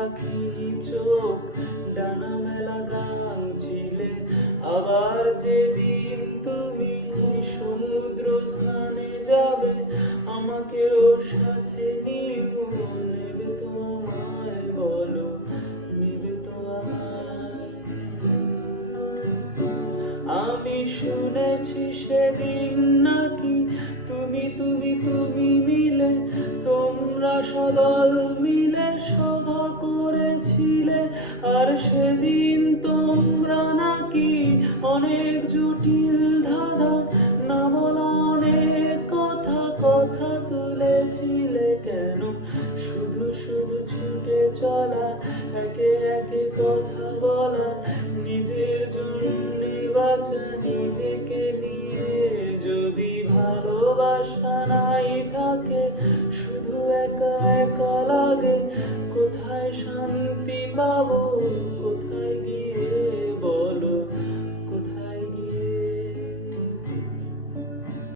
রাখিনি চোখ, ডানা মেলা গান ছিলে। আবার যেদিন তুমি সমুদ্র স্নানে যাবে, আমাকেও সাথে নিও। নেবে তো আমায়, বলো নেবে তো আমায়? আমি শুনেছি সেদিন নাকি তুমি মিলে, তোমরা সদল মিলে সভা করেছিলে। আর সেদিন তোমরা নাকি অনেক জটিল ধাঁধা, না বলা অনেক কথা তুলেছিলে। কেন শুধু শুধু ছুটে চলা, একে একে কথা বলা, নিজের জন্য বাঁচা, নিজেকে নিয়ে যদি ভালোবাসা নাই থাকে, শুধু একা একা লাগে, কোথায় শান্তি পাবো?